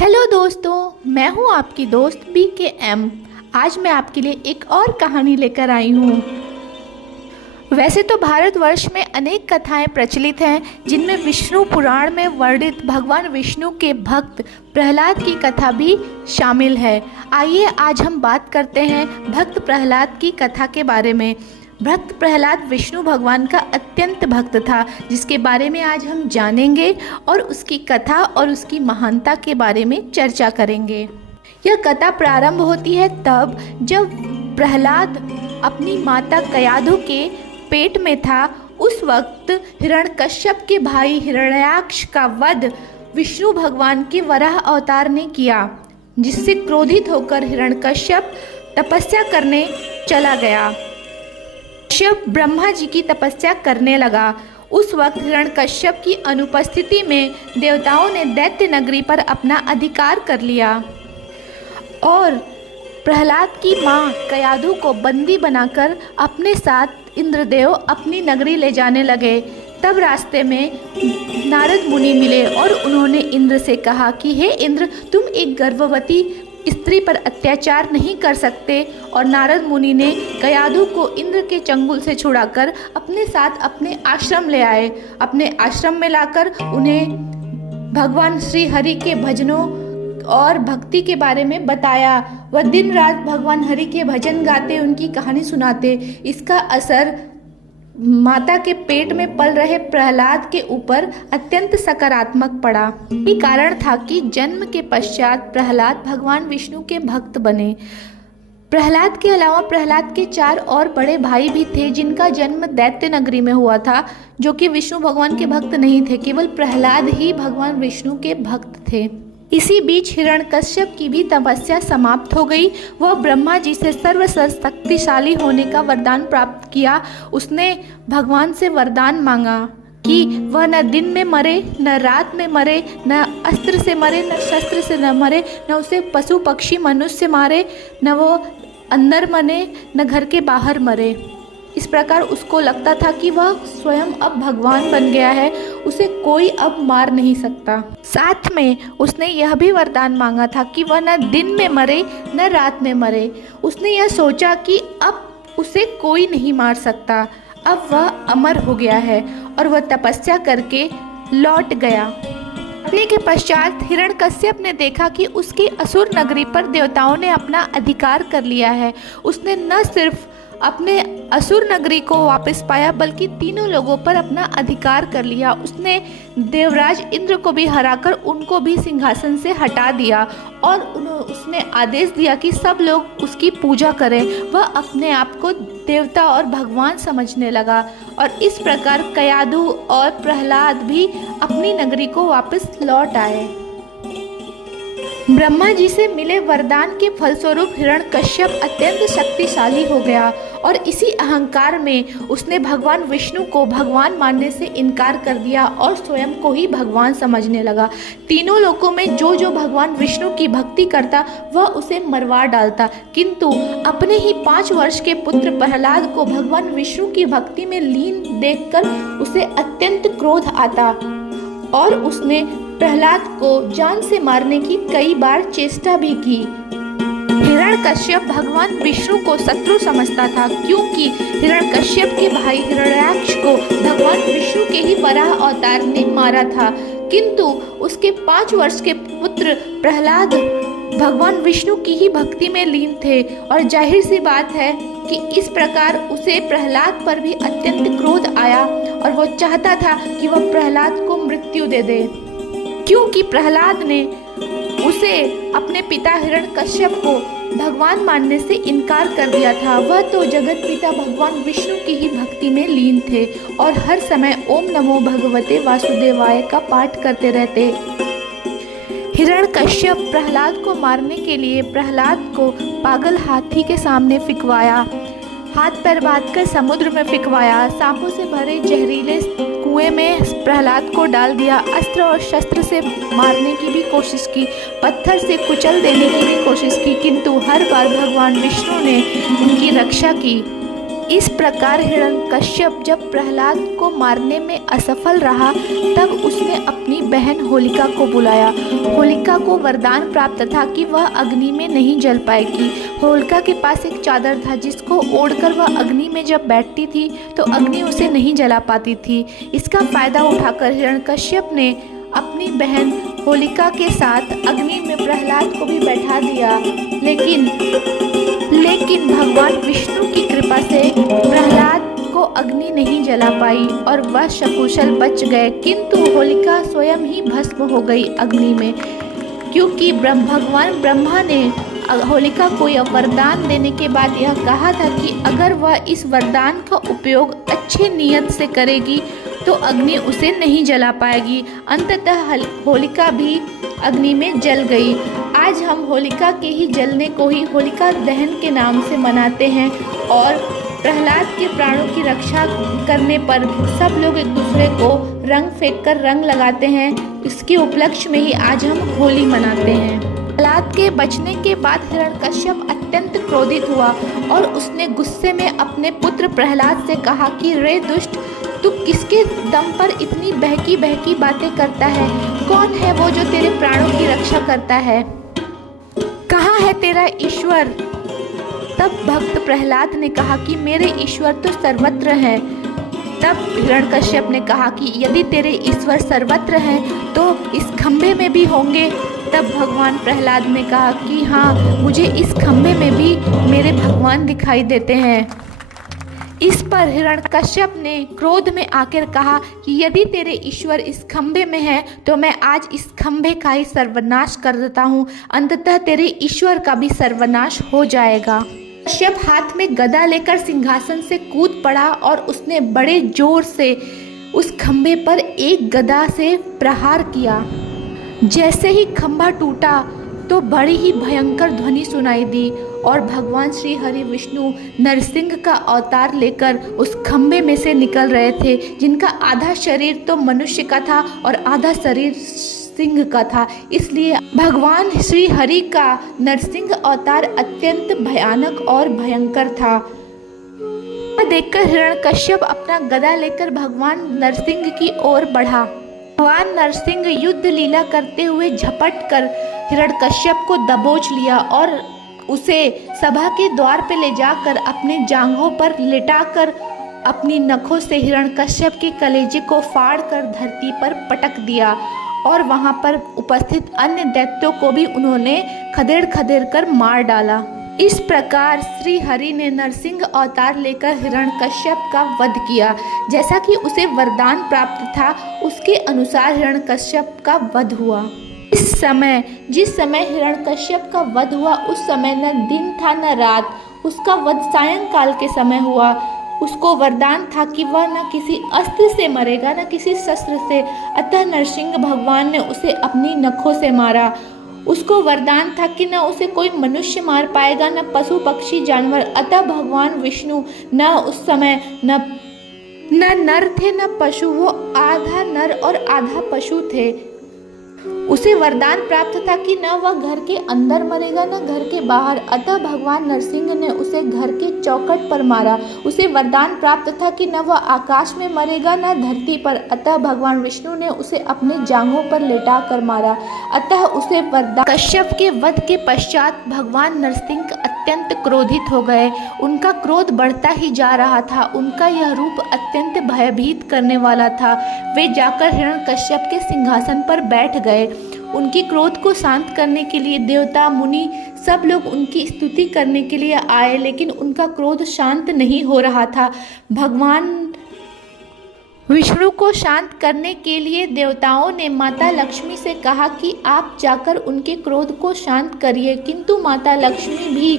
Hello दोस्तों, मैं हूं आपकी दोस्त BKM। आज मैं आपके लिए एक और कहानी लेकर आई हूं। वैसे तो भारतवर्ष में अनेक कथाएं प्रचलित हैं, जिनमें विष्णु पुराण में वर्णित भगवान विष्णु के भक्त प्रहलाद की कथा भी शामिल है। आइए आज हम बात करते हैं भक्त प्रहलाद की कथा के बारे में। भक्त प्रहलाद विष्णु भगवान का अत्यंत भक्त था, जिसके बारे में आज हम जानेंगे और उसकी कथा और उसकी महानता के बारे में चर्चा करेंगे। यह कथा प्रारंभ होती है तब जब प्रहलाद अपनी माता कयाधु के पेट में था। उस वक्त हिरण्यकश्यप के भाई हिरण्याक्ष का वध विष्णु भगवान के वराह अवतार ने किया, जिससे क्रोधित होकर हिरण्यकश्यप तपस्या करने चला गया। कश्यप ब्रह्मा जी की तपस्या करने लगा। उस वक्त हिरण्यकश्यप की अनुपस्थिति में देवताओं ने दैत्य नगरी पर अपना अधिकार कर लिया और प्रहलाद की मां कयाधु को बंदी बनाकर अपने साथ इंद्रदेव अपनी नगरी ले जाने लगे। तब रास्ते में नारद मुनि मिले और उन्होंने इंद्र से कहा कि हे इंद्र, तुम एक गर्भवती स्त्री पर अत्याचार नहीं कर सकते। और नारद मुनि ने कयाधु को इंद्र के चंगुल से छुड़ाकर अपने साथ अपने आश्रम ले आए। अपने आश्रम में लाकर उन्हें भगवान श्री हरि के भजनों और भक्ति के बारे में बताया। वह दिन रात भगवान हरि के भजन गाते, उनकी कहानी सुनाते। इसका असर माता के पेट में पल रहे प्रहलाद के ऊपर अत्यंत सकारात्मक पड़ा। यही कारण था कि जन्म के पश्चात प्रहलाद भगवान विष्णु के भक्त बने। प्रहलाद के अलावा प्रहलाद के 4 और बड़े भाई भी थे, जिनका जन्म दैत्य नगरी में हुआ था, जो कि विष्णु भगवान के भक्त नहीं थे। केवल प्रहलाद ही भगवान विष्णु के भक्त थे। इसी बीच हिरण्यकश्यप की भी तपस्या समाप्त हो गई। वह ब्रह्मा जी से सर्वशक्तिशाली होने का वरदान प्राप्त किया। उसने भगवान से वरदान मांगा कि वह न दिन में मरे, न रात में मरे, न अस्त्र से मरे, न शस्त्र से न मरे, न उसे पशु पक्षी मनुष्य मारे, न वो अंदर मरे, न घर के बाहर मरे। इस प्रकार उसको लगता था कि वह स्वयं अब भगवान बन गया है, उसे कोई अब मार नहीं सकता। साथ में उसने यह भी वरदान मांगा था कि वह न दिन में मरे न रात में मरे। उसने यह सोचा कि अब उसे कोई नहीं मार सकता, अब वह अमर हो गया है, और वह तपस्या करके लौट गया। लौटने के पश्चात हिरण्यकश्यप ने देखा कि उसकी असुर नगरी पर देवताओं ने अपना अधिकार कर लिया है। उसने न सिर्फ अपने असुर नगरी को वापस पाया, बल्कि तीनों लोगों पर अपना अधिकार कर लिया। उसने देवराज इंद्र को भी हराकर उनको भी सिंहासन से हटा दिया और उसने आदेश दिया कि सब लोग उसकी पूजा करें। वह अपने आप को देवता और भगवान समझने लगा, और इस प्रकार कयाधु और प्रहलाद भी अपनी नगरी को वापस लौट आए। ब्रह्मा जी से मिले वरदान के फलस्वरूप हिरण्यकश्यप अत्यंत शक्तिशाली हो गया, और इसी अहंकार में उसने भगवान विष्णु को भगवान मानने से इनकार कर दिया और स्वयं को ही भगवान समझने लगा। तीनों लोकों में जो जो भगवान विष्णु की भक्ति करता, वह उसे मरवा डालता। किंतु अपने ही 5 वर्ष के पुत्र प्रहलाद को भगवान विष्णु की भक्ति में लीन देखकर उसे अत्यंत क्रोध आता, और उसने प्रहलाद को जान से मारने की कई बार चेष्टा भी की। हिरण्यकश्यप भगवान विष्णु को शत्रु समझता था, क्योंकि हिरण्यकश्यप के भाई हिरण्याक्ष को भगवान विष्णु के ही वराह अवतार ने मारा था। किंतु उसके 5 वर्ष के पुत्र प्रहलाद भगवान विष्णु की ही भक्ति में लीन थे, और जाहिर सी बात है कि इस प्रकार उसे प्रहलाद पर भी अत्यंत क्रोध आया, और वो चाहता था कि वह प्रहलाद को मृत्यु दे दे, क्योंकि प्रहलाद ने उसे अपने पिता हिरण्यकश्यप को भगवान मानने से इनकार कर दिया था। वह तो जगत पिता भगवान विष्णु की ही भक्ति में लीन थे और हर समय ओम नमो भगवते वासुदेवाय का पाठ करते रहते। हिरण्यकश्यप प्रहलाद को मारने के लिए प्रहलाद को पागल हाथी के सामने फिकवाया, हाथ पैर बांधकर समुद्र में फिकवाया, सांपों से भरे जहरीले कुएं में प्रहलाद को डाल दिया, अस्त्र और शस्त्र से मारने की भी कोशिश की, पत्थर से कुचल देने की भी कोशिश की, किंतु हर बार भगवान विष्णु ने उनकी रक्षा की। इस प्रकार हिरण्यकश्यप जब प्रहलाद को मारने में असफल रहा तब उसने अपनी बहन होलिका को बुलाया। होलिका को वरदान प्राप्त था कि वह अग्नि में नहीं जल पाएगी। होलिका के पास एक चादर था जिसको ओढ़कर वह अग्नि में जब बैठती थी तो अग्नि उसे नहीं जला पाती थी। इसका फायदा उठाकर हिरण्यकश्यप ने अपनी बहन होलिका के साथ अग्नि में प्रहलाद को भी बैठा दिया, लेकिन भगवान विष्णु की कृपा से प्रहलाद को अग्नि नहीं जला पाई और वह सकुशल बच गए, किंतु होलिका स्वयं ही भस्म हो गई अग्नि में, क्योंकि भगवान ब्रह्मा ने होलिका को यह वरदान देने के बाद यह कहा था कि अगर वह इस वरदान का उपयोग अच्छे नियत से करेगी तो अग्नि उसे नहीं जला पाएगी। अंततः होलिका भी अग्नि में जल गई। आज हम होलिका के ही जलने को ही होलिका दहन के नाम से मनाते हैं और प्रहलाद के प्राणों की रक्षा करने पर सब लोग एक दूसरे को रंग फेंक कर रंग लगाते हैं। इसके उपलक्ष्य में ही आज हम होली मनाते हैं। प्रहलाद के बचने के बाद हिरण्यकश्यप अत्यंत क्रोधित हुआ और उसने गुस्से में अपने पुत्र प्रहलाद से कहा कि रे दुष्ट, तू किसके दम पर इतनी बहकी बहकी बातें करता है? कौन है वो जो तेरे प्राणों की रक्षा करता है? कहाँ है तेरा ईश्वर? तब भक्त प्रहलाद ने कहा कि मेरे ईश्वर तो सर्वत्र हैं। तब हिरण्यकश्यप ने कहा कि यदि तेरे ईश्वर सर्वत्र हैं तो इस खंभे में भी होंगे। तब भगवान प्रहलाद ने कहा कि हाँ, मुझे इस खंभे में भी मेरे भगवान दिखाई देते हैं। इस पर हिरण्यकश्यप ने क्रोध में आकर कहा कि यदि तेरे ईश्वर इस खंभे में हैं तो मैं आज इस खंभे का ही सर्वनाश कर देता हूँ। अंततः तेरे ईश्वर का भी सर्वनाश हो जाएगा। कश्यप हाथ में गदा लेकर सिंहासन से कूद पड़ा और उसने बड़े जोर से उस खंभे पर एक गदा से प्रहार किया। जैसे ही खंभा टूटा तो बड़ी ही भयंकर ध्वनि सुनाई दी और भगवान श्री हरि विष्णु नरसिंह का अवतार लेकर उस खंभे में से निकल रहे थे, जिनका आधा शरीर तो मनुष्य का था और आधा शरीर सिंह का था। इसलिए भगवान श्री हरि का नरसिंह अवतार अत्यंत भयानक और भयंकर था। देखकर हिरण्यकश्यप अपना गदा लेकर भगवान नरसिंह की ओर बढ़ा। भगवान नरसिंह युद्ध लीला करते हुए झपट कर हिरण्यकश्यप को दबोच लिया और उसे सभा के द्वार पे ले जाकर अपने जांघों पर लिटाकर अपनी नखों से हिरण्यकश्यप के कलेजे को फाड़कर धरती पर पटक दिया और वहां पर उपस्थित अन्य दैत्यों को भी उन्होंने खदेड़ खदेड़ कर मार डाला। इस प्रकार श्री हरि ने नरसिंह अवतार लेकर हिरण्यकश्यप का वध किया। जैसा कि उसे वरदान प्राप्त था उसके अनुसार हिरण्यकश्यप का वध हुआ। जिस समय हिरण्यकश्यप का वध हुआ उस समय न दिन था न रात। उसका वध सायंकाल के समय हुआ। उसको वरदान था कि वह न किसी अस्त्र से मरेगा न किसी शस्त्र से, अतः नरसिंह भगवान ने उसे अपनी नखों से मारा। उसको वरदान था कि न उसे कोई मनुष्य मार पाएगा न पशु पक्षी जानवर, अतः भगवान विष्णु न उस समय न नर थे न पशु, वो आधा नर और आधा पशु थे। उसे वरदान प्राप्त था कि न वह घर के अंदर मरेगा न घर के बाहर, अतः भगवान नरसिंह ने उसे घर के चौखट पर मारा। उसे वरदान प्राप्त था कि न वह आकाश में मरेगा न धरती पर, अतः भगवान विष्णु ने उसे अपने जांघों पर लेटा कर मारा। अतः उसे वरदान। कश्यप के वध के पश्चात भगवान नरसिंह अत्यंत क्रोधित हो गए। उनका क्रोध बढ़ता ही जा रहा था। उनका यह रूप अत्यंत भयभीत करने वाला था। वे जाकर हिरण्यकश्यप के सिंहासन पर बैठ गए। उनकी क्रोध को शांत करने के लिए देवता मुनि सब लोग उनकी स्तुति करने के लिए आए, लेकिन उनका क्रोध शांत नहीं हो रहा था। भगवान विष्णु को शांत करने के लिए देवताओं ने माता लक्ष्मी से कहा कि आप जाकर उनके क्रोध को शांत करिए, किंतु माता लक्ष्मी भी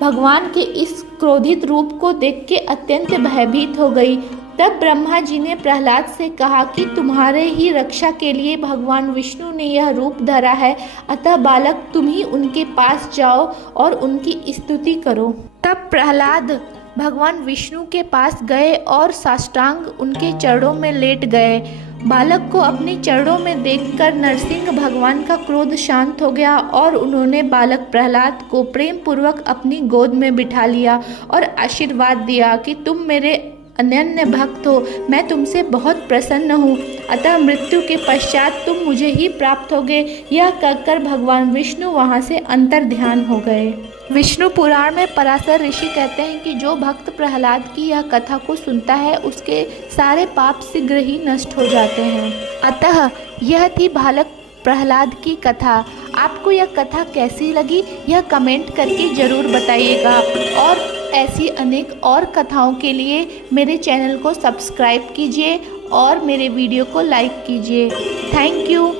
भगवान के इस क्रोधित रूप को देख के अत्यंत भयभीत हो गई। तब ब्रह्मा जी ने प्रहलाद से कहा कि तुम्हारे ही रक्षा के लिए भगवान विष्णु ने यह रूप धरा है, अतः बालक तुम ही उनके पास जाओ और उनकी स्तुति करो। तब प्रहलाद भगवान विष्णु के पास गए और साष्टांग उनके चरणों में लेट गए। बालक को अपने चरणों में देखकर नरसिंह भगवान का क्रोध शांत हो गया और उन्होंने बालक प्रहलाद को प्रेम पूर्वक अपनी गोद में बिठा लिया और आशीर्वाद दिया कि तुम मेरे अनन्य भक्त हो, मैं तुमसे बहुत प्रसन्न हूँ, अतः मृत्यु के पश्चात तुम मुझे ही प्राप्त होगे। यह कहकर भगवान विष्णु वहाँ से अंतर ध्यान हो गए। विष्णु पुराण में पराशर ऋषि कहते हैं कि जो भक्त प्रहलाद की यह कथा को सुनता है उसके सारे पाप शीघ्र ही नष्ट हो जाते हैं। अतः यह थी बालक प्रहलाद की कथा। आपको यह कथा कैसी लगी यह कमेंट करके ज़रूर बताइएगा और ऐसी अनेक और कथाओं के लिए मेरे चैनल को सब्सक्राइब कीजिए और मेरे वीडियो को लाइक कीजिए। Thank you.